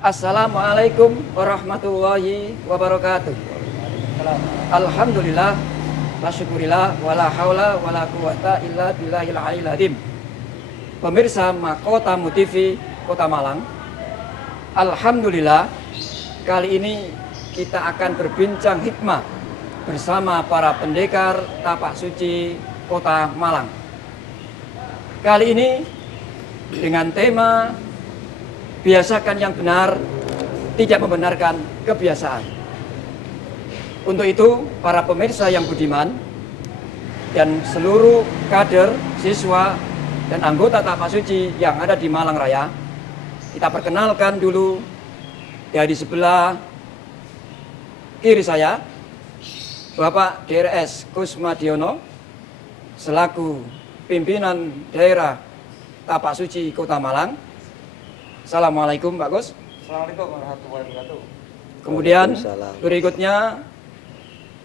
Assalamualaikum warahmatullahi wabarakatuh. Alhamdulillah wa syukurillah wala haula wala quwata illa billahil aliyil azim. Pemirsa Mahkota TV Kota Malang, alhamdulillah kali ini kita akan berbincang hikmah bersama para pendekar tapak suci Kota Malang. Kali ini dengan tema biasakan yang benar, tidak membenarkan kebiasaan. Untuk itu, para pemirsa yang budiman dan seluruh kader, siswa, dan anggota tapak suci yang ada di Malang Raya, kita perkenalkan dulu dari sebelah kiri saya, Bapak DRS Kusmadiono, selaku pimpinan daerah tapak suci Kota Malang. Assalamualaikum Pak Gus. Assalamualaikum warahmatullahi wabarakatuh. Kemudian berikutnya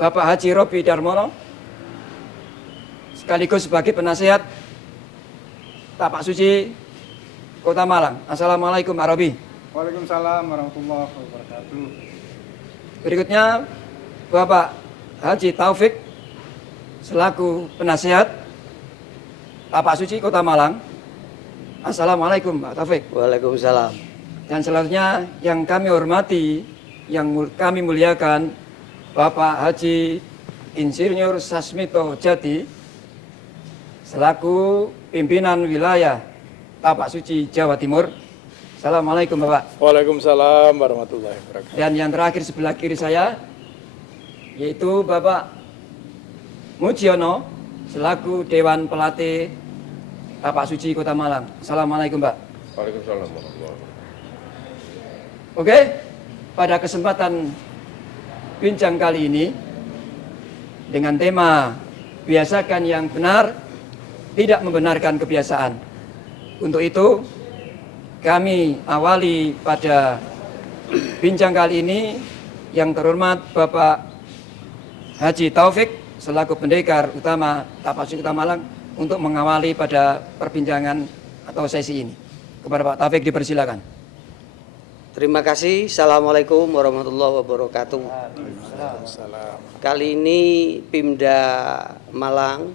Bapak Haji Robi Darmono, sekaligus sebagai penasehat tapak suci Kota Malang. Assalamualaikum Pak Robi. Waalaikumsalam warahmatullahi wabarakatuh. Berikutnya Bapak Haji Taufik, selaku penasehat tapak suci Kota Malang. Assalamualaikum Pak Taufik. Waalaikumsalam. Dan selanjutnya yang kami hormati, yang kami muliakan, Bapak Haji Insinyur Sasmito Jati, selaku pimpinan wilayah tapak suci Jawa Timur. Assalamualaikum Bapak. Waalaikumsalam warahmatullahi wabarakatuh. Dan yang terakhir sebelah kiri saya, yaitu Bapak Mujiono, selaku Dewan Pelatih tapak suci Kota Malang. Assalamualaikum Pak. Waalaikumsalam warahmatullahi wabarakatuh. Oke, pada kesempatan bincang kali ini dengan tema biasakan yang benar, tidak membenarkan kebiasaan. Untuk itu kami awali pada bincang kali ini yang terhormat Bapak Haji Taufik selaku pendekar utama tapak suci Kota Malang untuk mengawali pada perbincangan atau sesi ini. Kepada Pak Taufik dipersilakan. Terima kasih. Assalamualaikum warahmatullahi wabarakatuh. Kali ini Pimda Malang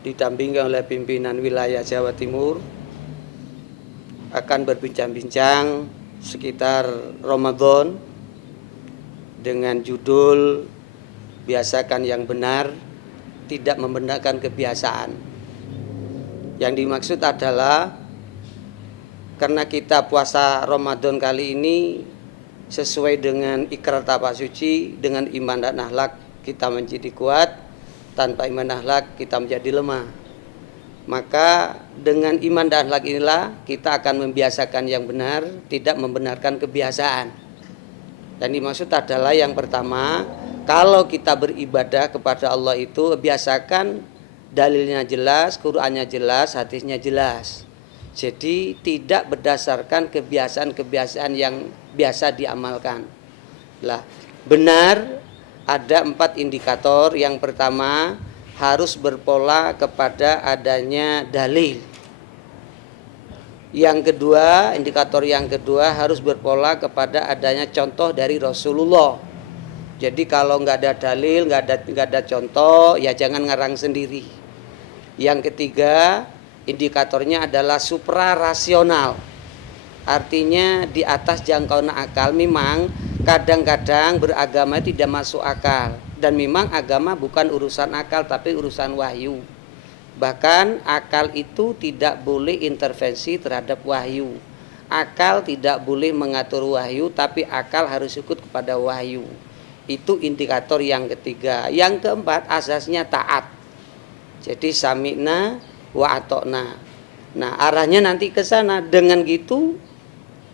didampingi oleh pimpinan wilayah Jawa Timur akan berbincang-bincang sekitar Ramadan dengan judul biasakan yang benar, tidak membenarkan kebiasaan. Yang dimaksud adalah karena kita puasa Ramadan kali ini sesuai dengan ikrar tapak suci, dengan iman dan akhlak kita menjadi kuat, tanpa iman dan akhlak kita menjadi lemah. Maka dengan iman dan akhlak inilah kita akan membiasakan yang benar, tidak membenarkan kebiasaan. Dan dimaksud adalah yang pertama, kalau kita beribadah kepada Allah itu biasakan dalilnya jelas, Qur'annya jelas, hadisnya jelas. Jadi tidak berdasarkan kebiasaan-kebiasaan yang biasa diamalkan. Lah, benar ada 4 indikator. Yang pertama harus berpola kepada adanya dalil. Yang kedua, indikator yang kedua harus berpola kepada adanya contoh dari Rasulullah. Jadi kalau nggak ada dalil, nggak ada contoh, ya jangan ngarang sendiri. Yang ketiga, indikatornya adalah suprarasional. Artinya di atas jangkauan akal. Memang kadang-kadang beragama tidak masuk akal. Dan memang agama bukan urusan akal tapi urusan wahyu. Bahkan akal itu tidak boleh intervensi terhadap wahyu. Akal tidak boleh mengatur wahyu, tapi akal harus ikut kepada wahyu. Itu indikator yang ketiga. Yang keempat, asasnya taat. Jadi sami'na wa atokna. Nah, arahnya nanti ke sana. Dengan gitu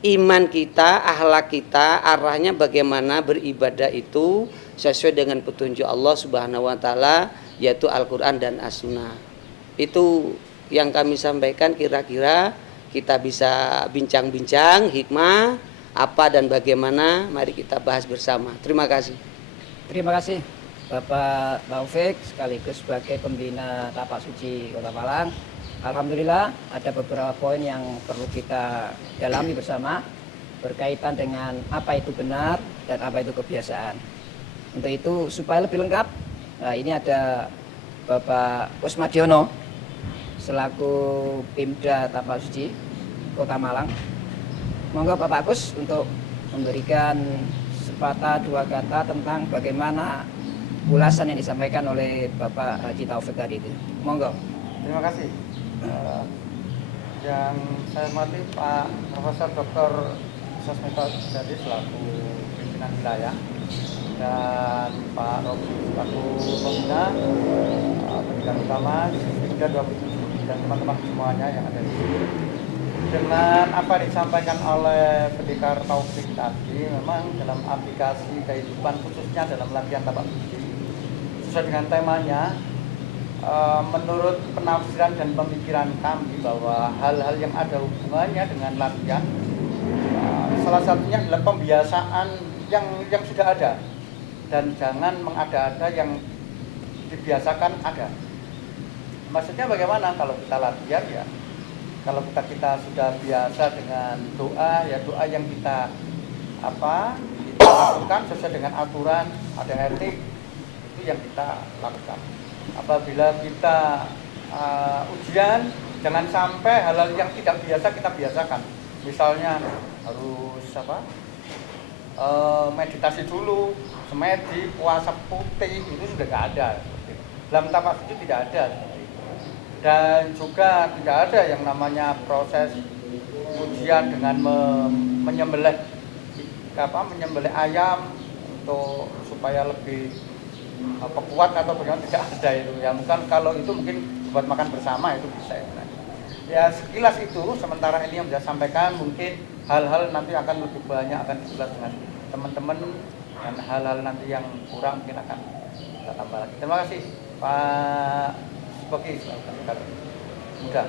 iman kita, akhlak kita, arahnya bagaimana beribadah itu sesuai dengan petunjuk Allah Subhanahu wa taala, yaitu Al-Qur'an dan As-Sunnah. Itu yang kami sampaikan, kira-kira kita bisa bincang-bincang hikmah apa dan bagaimana, mari kita bahas bersama. Terima kasih. Terima kasih Bapak Taufik sekaligus sebagai pembina tapak suci Kota Malang. Alhamdulillah ada beberapa poin yang perlu kita dalami bersama. berkaitan dengan apa itu benar dan apa itu kebiasaan. Untuk itu supaya lebih lengkap, nah ini ada Bapak Kusmadiono selaku Pimda Tapak Suci Kota Malang. Monggo Bapak Kus untuk memberikan sepatah dua kata tentang bagaimana ulasan yang disampaikan oleh Bapak Haji Taufik tadi itu. Monggo. Terima kasih. Yang saya hormati Pak Profesor Dr. Sosmito Jadi selaku pimpinan wilayah dan Pak Robi selaku pembina pendidikan utama Siswida 27 dan teman-teman semuanya yang ada di sini. Dengan apa disampaikan oleh Pendekar Taufik tadi, memang dalam aplikasi kehidupan khususnya dalam latihan tapak suci sesuai dengan temanya, menurut penafsiran dan pemikiran kami bahwa hal-hal yang ada hubungannya dengan latihan, salah satunya adalah pembiasaan yang sudah ada dan jangan mengada-ada yang dibiasakan ada. Maksudnya bagaimana? Kalau kita latihan ya, kalau kita sudah biasa dengan doa ya, doa yang kita lakukan sesuai dengan aturan, ada etik, itu yang kita lakukan. Apabila kita ujian, jangan sampai hal-hal yang tidak biasa kita biasakan. Misalnya harus meditasi dulu, semedi, puasa putih, itu sudah nggak ada. Dalam tapak suci tidak ada. Dan juga tidak ada yang namanya proses ujian dengan menyembelih ayam untuk supaya lebih kuat atau bagaimana, tidak ada itu ya. Mungkin kalau itu mungkin buat makan bersama itu bisa ya. Sekilas itu sementara ini yang bisa sampaikan, mungkin hal-hal nanti akan lebih banyak akan diulas dengan teman-teman dan hal-hal nanti yang kurang mungkin akan kita tambah lagi. Terima kasih Pak Boki mudah.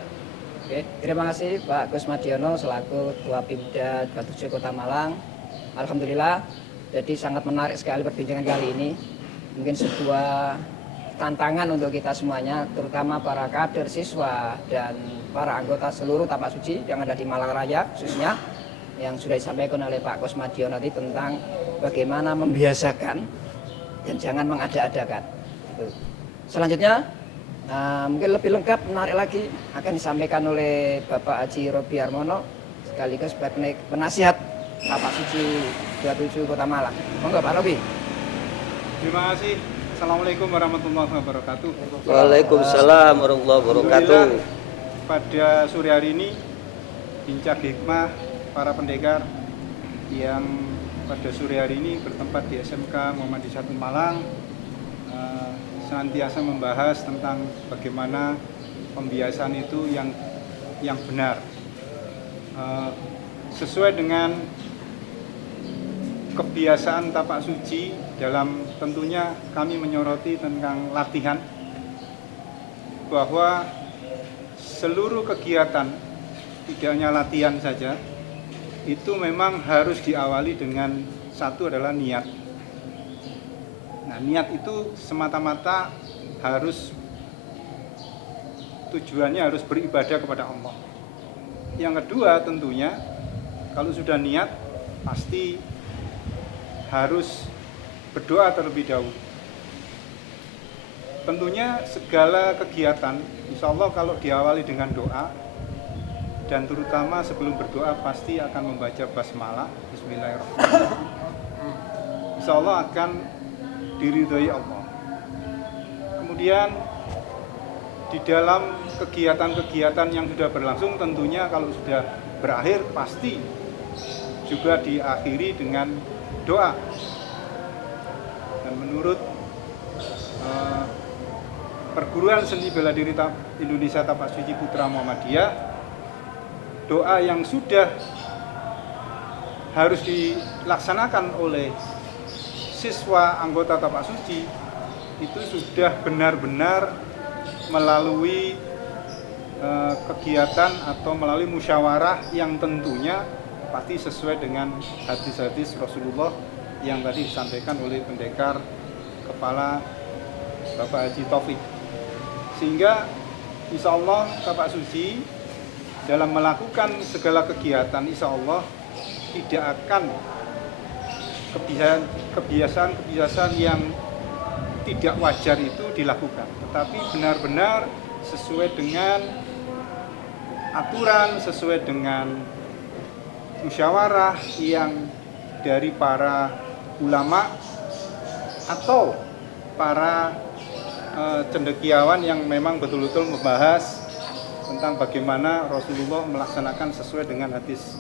Oke, terima kasih Pak Kusmadiono selaku Ketua Pimda 27 Kota Malang. Alhamdulillah, jadi sangat menarik sekali perbincangan kali ini. Mungkin sebuah tantangan untuk kita semuanya, terutama para kader, siswa, dan para anggota seluruh Tapak Suci yang ada di Malang Raya khususnya, yang sudah disampaikan oleh Pak Kusmadiono tadi tentang bagaimana membiasakan dan jangan mengada-adakan. Selanjutnya, mungkin lebih lengkap, menarik lagi akan disampaikan oleh Bapak Haji Robi Harmono sekaligus sebagai penasihat Tapak Suci 27 Kota Malang. Monggo Pak Robi. Terima kasih. Assalamualaikum warahmatullahi wabarakatuh. Waalaikumsalam warahmatullahi wabarakatuh. Pada sore hari ini, bincang hikmah para pendekar yang pada sore hari ini bertempat di SMK Muhammadiyah 1 Malang senantiasa membahas tentang bagaimana pembiasaan itu yang benar, sesuai dengan kebiasaan tapak suci. Dalam tentunya kami menyoroti tentang latihan, bahwa seluruh kegiatan, tidak hanya latihan saja, itu memang harus diawali dengan satu adalah niat. Nah, niat itu semata-mata tujuannya harus beribadah kepada Allah. Yang kedua tentunya, kalau sudah niat pasti harus berdoa terlebih dahulu. Tentunya segala kegiatan, insya Allah kalau diawali dengan doa, dan terutama sebelum berdoa pasti akan membaca basmalah, Bismillahirrahmanirrahim. Insya Allah akan diridhoi Allah. Kemudian di dalam kegiatan-kegiatan yang sudah berlangsung, tentunya kalau sudah berakhir pasti juga diakhiri dengan doa. Dan menurut Perguruan Seni Bela Diri Indonesia Tapak Suci Putra Muhammadiyah, doa yang sudah harus dilaksanakan oleh siswa anggota Tapak Suci itu sudah benar-benar melalui kegiatan atau melalui musyawarah yang tentunya pasti sesuai dengan hadis-hadis Rasulullah yang tadi disampaikan oleh pendekar kepala Bapak Haji Taufik. Sehingga insya Allah Tapak Suci dalam melakukan segala kegiatan insya Allah tidak akan kebiasaan-kebiasaan yang tidak wajar itu dilakukan, tetapi benar-benar sesuai dengan aturan, sesuai dengan musyawarah yang dari para ulama atau para cendekiawan yang memang betul-betul membahas tentang bagaimana Rasulullah melaksanakan sesuai dengan hadis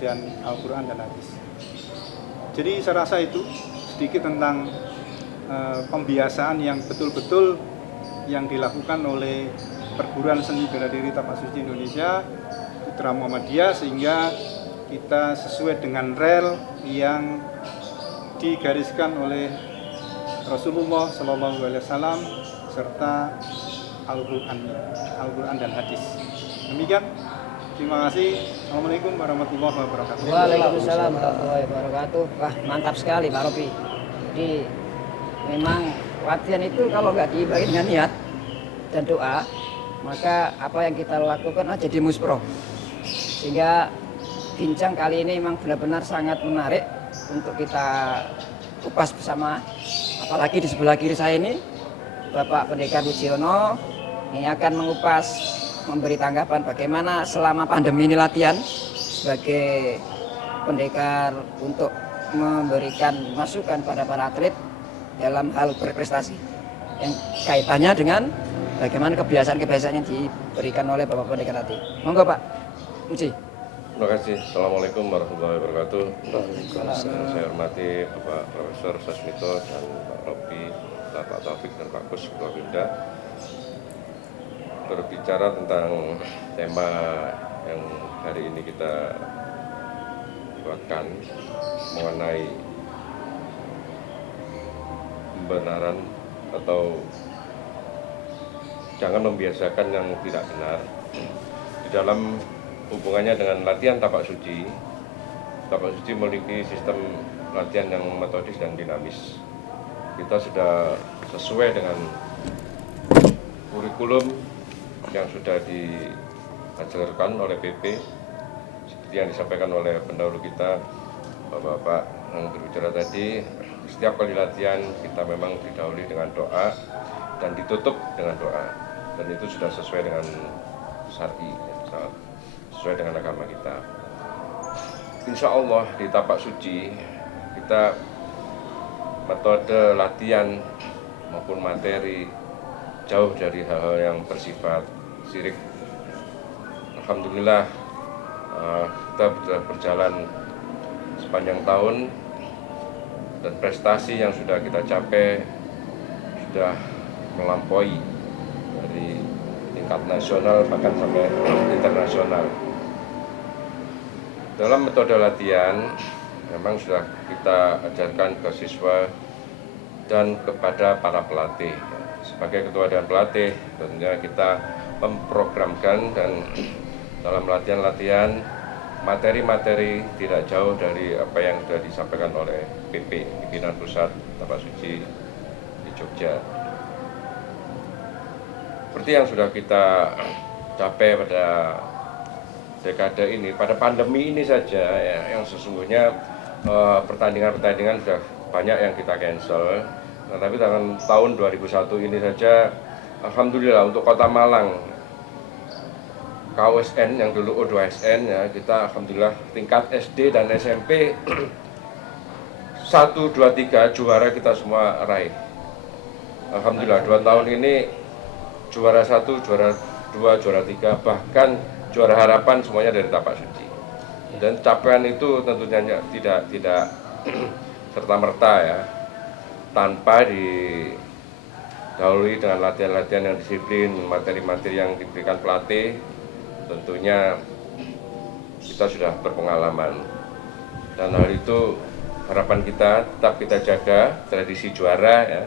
dan Al-Quran dan hadis. Jadi saya rasa itu sedikit tentang pembiasaan yang betul-betul yang dilakukan oleh Perguruan Seni Bela Diri Tapak Suci Indonesia Putra Muhammadiyah, sehingga kita sesuai dengan rel yang digariskan oleh Rasulullah SAW serta Al-Quran dan hadis. Demikian, terima kasih. Assalamualaikum warahmatullahi wabarakatuh. Waalaikumsalam warahmatullahi wabarakatuh. Wah, mantap sekali Pak Robi. Jadi memang latihan itu kalau nggak diimbangi dengan niat dan doa, maka apa yang kita lakukan aja jadi muspro. Sehingga bincang kali ini memang benar-benar sangat menarik untuk kita kupas bersama. Apalagi di sebelah kiri saya ini Bapak Pendekar Mujiono ini akan mengupas, memberi tanggapan bagaimana selama pandemi ini latihan sebagai pendekar untuk memberikan masukan pada para atlet dalam hal berprestasi yang kaitannya dengan bagaimana kebiasaan-kebiasaan yang diberikan oleh Bapak Pendekar tadi. Monggo Pak Muji. Terima kasih. Assalamualaikum warahmatullahi wabarakatuh. Saya hormati Bapak Profesor Sasmito dan Pak Robi, Pak Taufik dan Pak Kus Ketua Bimda. Berbicara tentang tema yang hari ini kita buatkan mengenai pembenaran atau jangan membiasakan yang tidak benar di dalam hubungannya dengan latihan tapak suci. Tapak suci memiliki sistem latihan yang metodis dan dinamis. Kita sudah sesuai dengan kurikulum yang sudah diajarkan oleh PP, seperti yang disampaikan oleh pendahulu kita, Bapak-bapak yang berbicara tadi. Setiap kali latihan kita memang didahului dengan doa dan ditutup dengan doa, dan itu sudah sesuai dengan syar'i, sesuai dengan agama kita. Insya Allah di tapak suci kita metode latihan maupun materi jauh dari hal-hal yang bersifat syirik. Alhamdulillah kita sudah berjalan sepanjang tahun dan prestasi yang sudah kita capai sudah melampaui dari tingkat nasional bahkan sampai internasional. Dalam metode latihan memang sudah kita ajarkan ke siswa dan kepada para pelatih. Sebagai ketua dan pelatih tentunya kita memprogramkan, dan dalam latihan-latihan materi-materi tidak jauh dari apa yang sudah disampaikan oleh PP, Pimpinan Pusat Tapak Suci di Jogja. Seperti yang sudah kita capai pada dekade ini, pada pandemi ini saja ya, yang sesungguhnya pertandingan-pertandingan sudah banyak yang kita cancel. Nah, tapi tahun 2001 ini saja, alhamdulillah untuk Kota Malang, KUSN yang dulu U2SN ya, kita alhamdulillah tingkat SD dan SMP 1, 2, 3 juara kita semua raih. Alhamdulillah 2 tahun ini juara 1, juara 2, juara 3, bahkan juara harapan semuanya dari tapak suci. Dan capaian itu tentunya tidak serta-merta ya, tanpa didahului dengan latihan-latihan yang disiplin, materi-materi yang diberikan pelatih. Tentunya kita sudah berpengalaman, dan hal itu harapan kita tetap kita jaga tradisi juara ya.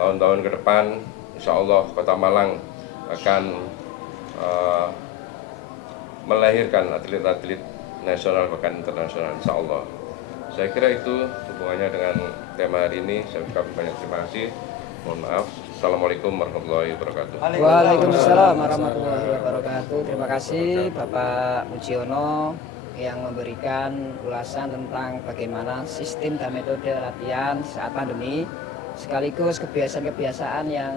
Tahun-tahun ke depan insya Allah Kota Malang akan melahirkan atlet-atlet nasional bahkan internasional insya Allah. Saya kira itu hubungannya dengan tema hari ini. Saya ucapkan banyak terima kasih. Mohon maaf. Assalamualaikum warahmatullahi wabarakatuh. Waalaikumsalam warahmatullahi wabarakatuh. Terima kasih Bapak Mujiono yang memberikan ulasan tentang bagaimana sistem dan metode latihan saat pandemi, sekaligus kebiasaan-kebiasaan yang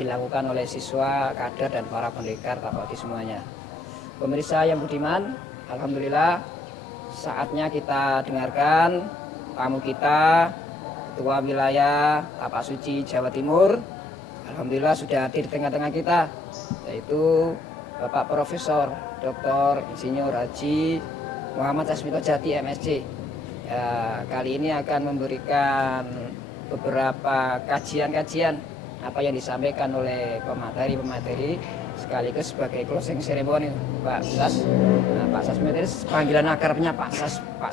dilakukan oleh siswa, kader, dan para pendekar Tapakti semuanya. Pemirsa yang budiman, alhamdulillah saatnya kita dengarkan tamu kita, Ketua Wilayah Tapak Suci Jawa Timur. Alhamdulillah sudah hadir di tengah-tengah kita, yaitu Bapak Profesor Dr. Insinyur Haji Muhammad Sasmito Jati MSc. Ya, kali ini akan memberikan beberapa kajian-kajian apa yang disampaikan oleh pemateri sekaligus sebagai closing ceremony Pak Sas. Nah, Pak Sas itu panggilan akrabnya Pak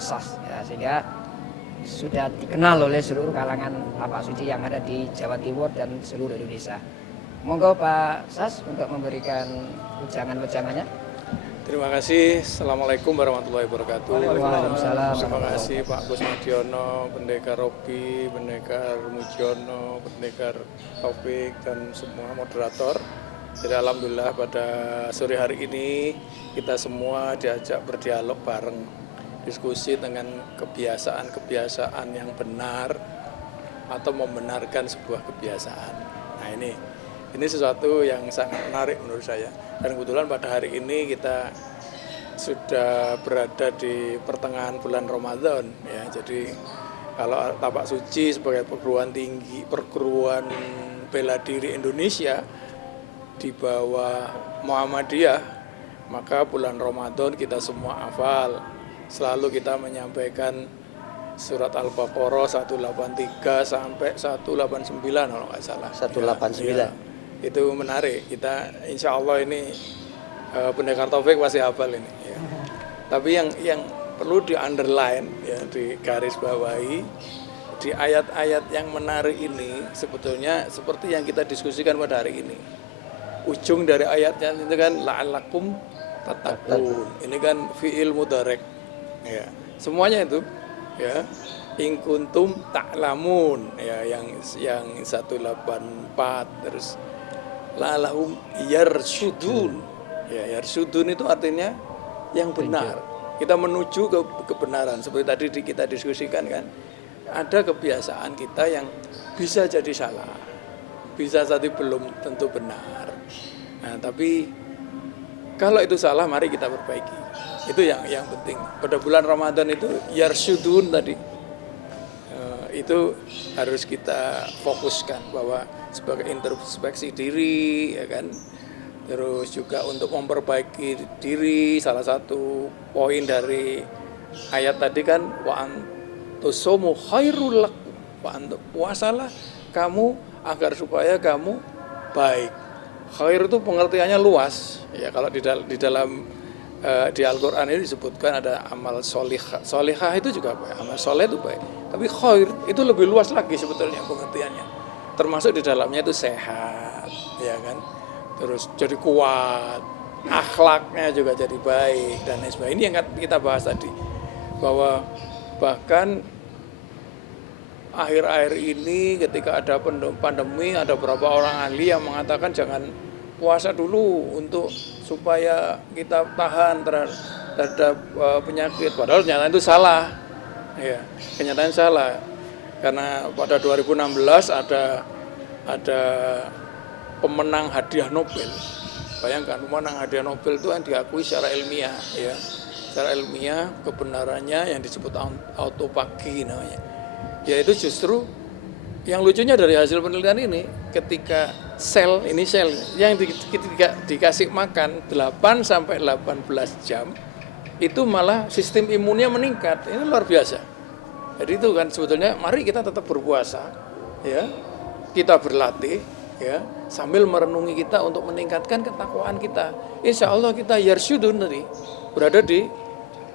Sas. Ya, sehingga sudah dikenal oleh seluruh kalangan Tapak Suci yang ada di Jawa Timur dan seluruh Indonesia. Monggo Pak Sas untuk memberikan ujangan-ujangannya. Terima kasih. Assalamualaikum warahmatullahi wabarakatuh. Waalaikumsalam. Terima kasih Pak Gus Madiono, Pendekar Robi, Pendekar Mujiono, Pendekar Taufik, dan semua moderator. Jadi alhamdulillah pada sore hari ini kita semua diajak berdialog bareng, diskusi dengan kebiasaan-kebiasaan yang benar atau membenarkan sebuah kebiasaan. Nah ini sesuatu yang sangat menarik menurut saya. Dan kebetulan pada hari ini kita sudah berada di pertengahan bulan Ramadan ya. Jadi kalau Tapak Suci sebagai perguruan tinggi, perguruan bela diri Indonesia di bawah Muhammadiyah, maka bulan Ramadan kita semua hafal. Selalu kita menyampaikan surat Al-Baqarah 183 sampai 189 kalau nggak salah. 189. Ya. Itu menarik. Kita insya Allah ini Pendekar Taufik masih hafal ini. Ya. Tapi yang perlu di underline ya, di garis bawahi di ayat-ayat yang menarik ini sebetulnya seperti yang kita diskusikan pada hari ini. Ujung dari ayatnya itu kan la'allakum tattaqun. Ini kan fi'il mudharek. Ya. Semuanya itu ya. In kuntum ta'lamun ya yang 184 terus la'allahum yarsudun. Ya, yarsudun itu artinya yang benar. Kita menuju ke kebenaran. Seperti tadi kita diskusikan kan, ada kebiasaan kita yang bisa jadi salah, bisa jadi belum tentu benar. Nah, tapi kalau itu salah, mari kita perbaiki. Itu yang penting. Pada bulan Ramadan itu yarsudun tadi, itu harus kita fokuskan bahwa sebagai introspeksi diri, ya kan. Terus juga untuk memperbaiki diri, salah satu poin dari ayat tadi kan wa antusumu khairul lakum, wa antum puasalah kamu agar supaya kamu baik. Khair itu pengertiannya luas. Ya kalau di dalam di Al-Qur'an ini disebutkan ada amal solihah. Solihah itu juga baik, amal soleh itu baik. Tapi khair itu lebih luas lagi sebetulnya pengertiannya. Termasuk di dalamnya itu sehat, ya kan? Terus jadi kuat, akhlaknya juga jadi baik dan lain sebagainya. Ini yang kita bahas tadi, bahwa bahkan akhir-akhir ini ketika ada pandemi, ada beberapa orang ahli yang mengatakan jangan puasa dulu untuk supaya kita tahan terhadap penyakit. Padahal kenyataan itu salah, ya kenyataan salah. Karena pada 2016 ada pemenang hadiah Nobel. Bayangkan pemenang hadiah Nobel itu yang diakui secara ilmiah, ya. Secara ilmiah kebenarannya yang disebut autophagy namanya. Yaitu justru yang lucunya dari hasil penelitian ini, ketika sel yang dikasih makan 8 sampai 18 jam itu malah sistem imunnya meningkat. Ini luar biasa. Jadi itu kan sebetulnya mari kita tetap berpuasa, ya. Kita berlatih, ya, sambil merenungi kita untuk meningkatkan ketakwaan kita. Insya Allah kita yarsudun tadi berada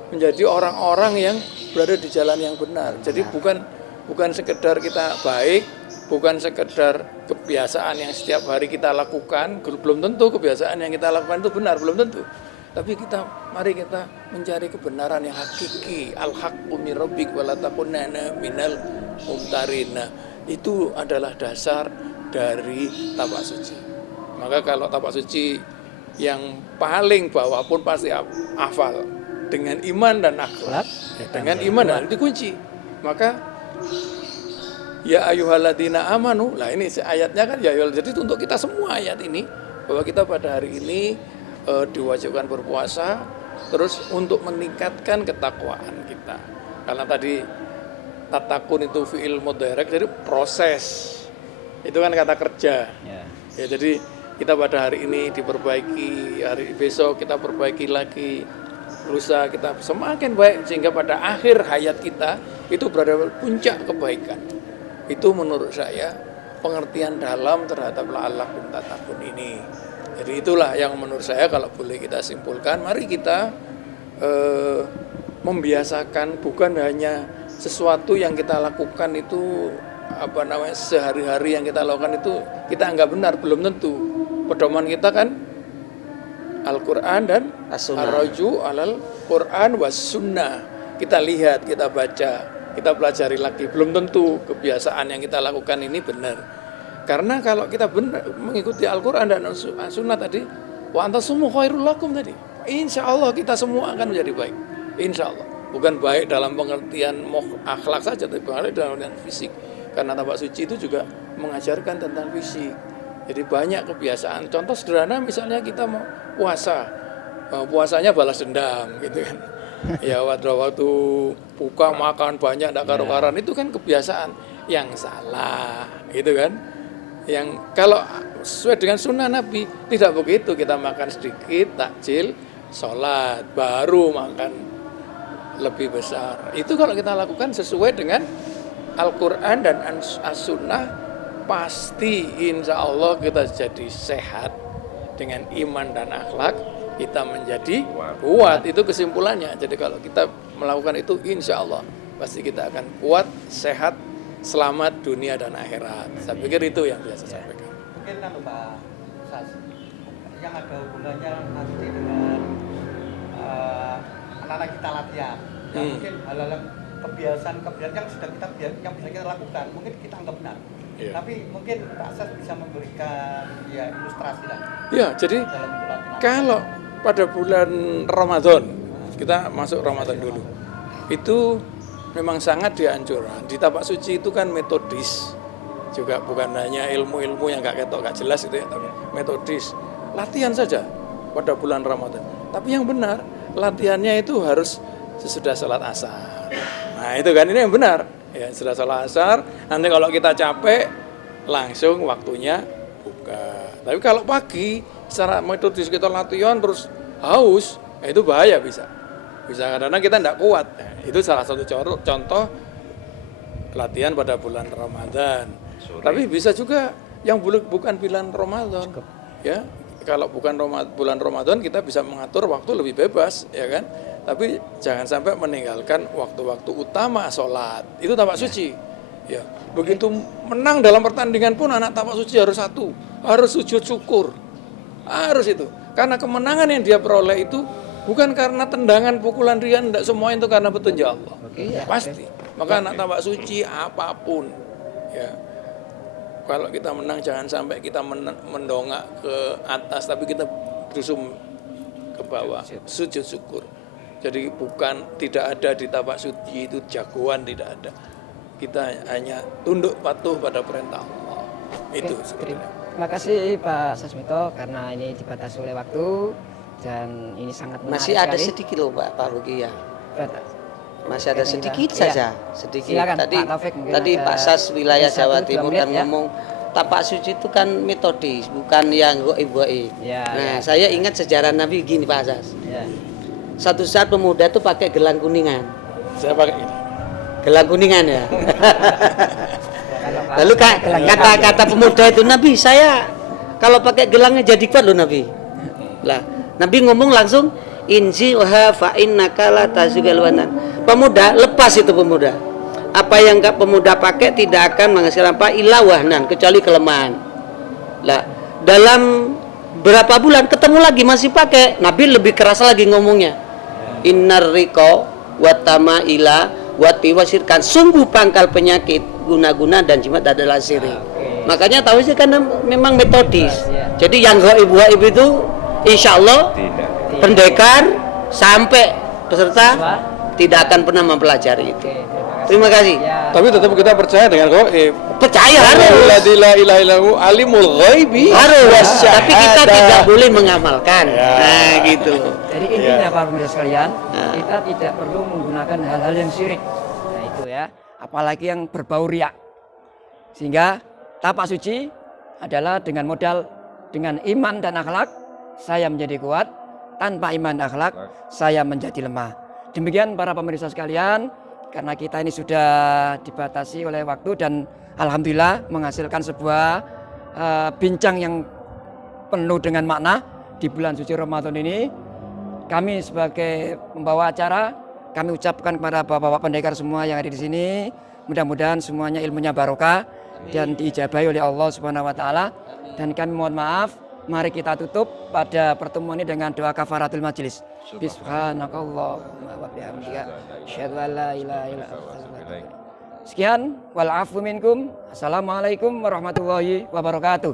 menjadi orang-orang yang berada di jalan yang benar. Jadi bukan sekedar kita baik, bukan sekedar kebiasaan yang setiap hari kita lakukan, belum tentu kebiasaan yang kita lakukan itu benar, belum tentu. Tapi mari kita mencari kebenaran yang hakiki. Al-haqqu min rabbik wa la takunanna minal mumtarina. Itu adalah dasar dari Tapak Suci. Maka kalau Tapak Suci yang paling bawah pun pasti hafal. dengan iman dan akhlak. Ya, dengan iman dan itu kunci. Maka ya ayyuhalladzina amanu. Lah ini ayatnya kan ya jadi untuk kita semua ayat ini bahwa kita pada hari ini diwajibkan berpuasa terus untuk meningkatkan ketakwaan kita. Karena tadi tatakun itu fi'il mudhari jadi proses. Itu kan kata kerja. Ya jadi kita pada hari ini diperbaiki, hari besok kita perbaiki lagi, lusa kita semakin baik sehingga pada akhir hayat kita itu berada pada puncak kebaikan. Itu menurut saya pengertian dalam terhadap la'allakum tattaqun ini. Jadi itulah yang menurut saya kalau boleh kita simpulkan, mari kita membiasakan bukan hanya sesuatu yang kita lakukan itu sehari-hari yang kita lakukan itu kita anggap benar, belum tentu. Pedoman kita kan Al-Quran dan Ar-Raju alal Quran was sunnah. Kita lihat, kita baca, kita pelajari lagi. Belum tentu kebiasaan yang kita lakukan ini benar. Karena kalau kita benar mengikuti Al-Quran dan As-Sunnah tadi, wa antasumu khairul lakum tadi. Insya Allah kita semua akan menjadi baik. Insya Allah. Bukan baik dalam pengertian akhlak saja, tapi baik dalam pengertian fisik. Karena tapak suci itu juga mengajarkan tentang fisik. Jadi banyak kebiasaan. Contoh sederhana misalnya kita mau puasa. Puasanya balas dendam gitu kan. Ya waktu buka makan banyak tidak karu-karuan itu kan kebiasaan yang salah gitu kan. Yang kalau sesuai dengan sunnah Nabi tidak begitu, kita makan sedikit takjil sholat baru makan lebih besar. Itu kalau kita lakukan sesuai dengan Al-Quran dan As-Sunnah, pasti insya Allah kita jadi sehat dengan iman dan akhlak, kita menjadi kuat. Itu kesimpulannya. Jadi kalau kita melakukan itu insya Allah pasti kita akan kuat, sehat, selamat dunia dan akhirat. Saya pikir itu yang biasa saya sampaikan. Mungkin kan Pak Sas, yang ada hubungannya nanti dengan anak-anak kita latihan. Ya, mungkin hal-hal kebiasaan yang sudah yang bisa kita lakukan, mungkin kita anggap benar. Yeah. Tapi mungkin Pak Sas bisa memberikan ilustrasi lah. Ya, jadi kalau pada bulan Ramadan, kita masuk Ramadan dulu, itu memang sangat dianjurkan. Di tapak suci itu kan metodis, juga bukan hanya ilmu-ilmu yang gak ketok, gak jelas itu ya, tapi metodis. Latihan saja pada bulan Ramadan. Tapi yang benar, latihannya itu harus sesudah sholat asar. Nah itu kan ini yang benar. Ya setelah sholat asar, nanti kalau kita capek, langsung waktunya buka. Tapi kalau pagi, secara metodis kita latihan terus haus, itu bahaya bisa karena kita tidak kuat. Nah, itu salah satu contoh latihan pada bulan Ramadan. Tapi bisa juga yang bukan bulan Ramadan. Ya, kalau bukan bulan Ramadan kita bisa mengatur waktu lebih bebas, ya kan? Tapi jangan sampai meninggalkan waktu-waktu utama sholat. Itu tapak suci. Ya, begitu menang dalam pertandingan pun anak tapak suci harus satu, harus sujud syukur, harus itu. Karena kemenangan yang dia peroleh itu bukan karena tendangan, pukulan rian, tidak semua itu karena petunjuk Allah. Pasti. Maka anak tapak suci apapun, ya. Kalau kita menang jangan sampai kita mendongak ke atas, tapi kita berusum ke bawah, sujud syukur. Jadi tidak ada di tapak suci itu jagoan, tidak ada. Kita hanya tunduk patuh pada perintah Allah. Itu sebenarnya. Terima kasih Pak Sasmito karena ini dibatasi oleh waktu dan ini sangat menarik. Masih ada sedikit loh Pak Luki ya. Masih ada sedikit saja, sedikit. Silakan, Tadi Pak Sas wilayah Jawa Timur kan ngomong tapak suci itu kan metodis, bukan yang goib-goib. Nah, saya ingat sejarah Nabi gini Pak Sas. Satu saat pemuda itu pakai gelang kuningan. Saya pakai ini. Gelang kuningan ya. Lalu kata pemuda itu, Nabi saya kalau pakai gelangnya jadi kuat loh Nabi. Lah, Nabi ngomong langsung inzi wa fa innaka la tazugal wanan. Pemuda lepas itu pemuda. Apa yang pemuda pakai tidak akan menghasilkan apa illa wahnan kecuali kelemahan. Lah, dalam berapa bulan ketemu lagi masih pakai, Nabi lebih keras lagi ngomongnya. Innar riqo wa tamaila wa tiwasirkan, sungguh pangkal penyakit guna-guna dan jimat adalah syirik. Makanya tahu sih karena memang metodis. Jadi yang gaib-gaib itu insya Allah pendekar sampai peserta Siswa. tidak akan pernah mempelajari itu. Oke, Terima kasih. Ya, Tapi tetap kita percaya dengan gaib. Percaya harus. Alladzi la ilaha illahu alimul ghaibi Harus. wasyahadah. Tapi kita tidak boleh mengamalkan. Nah, gitu. Jadi intinya para pemirsa sekalian, kita tidak perlu menggunakan hal-hal yang syirik. Nah itu ya, apalagi yang berbau riak. Sehingga tapak suci adalah dengan modal dengan iman dan akhlak saya menjadi kuat, tanpa iman dan akhlak saya menjadi lemah. Demikian para pemirsa sekalian, karena kita ini sudah dibatasi oleh waktu dan alhamdulillah menghasilkan sebuah bincang yang penuh dengan makna di bulan suci Ramadan ini. Kami sebagai pembawa acara, kami ucapkan kepada bapak-bapak pendekar semua yang ada di sini, mudah-mudahan semuanya ilmunya barokah dan diijabahi oleh Allah Subhanahu wa taala. Dan kami mohon maaf, mari kita tutup pada pertemuan ini dengan doa kafaratul majelis. Bismillahirrahmanirrahim wa bihamdika asyhadu an la ilaha illa anta. Sekian, wal afu minkum. Assalamualaikum warahmatullahi wabarakatuh.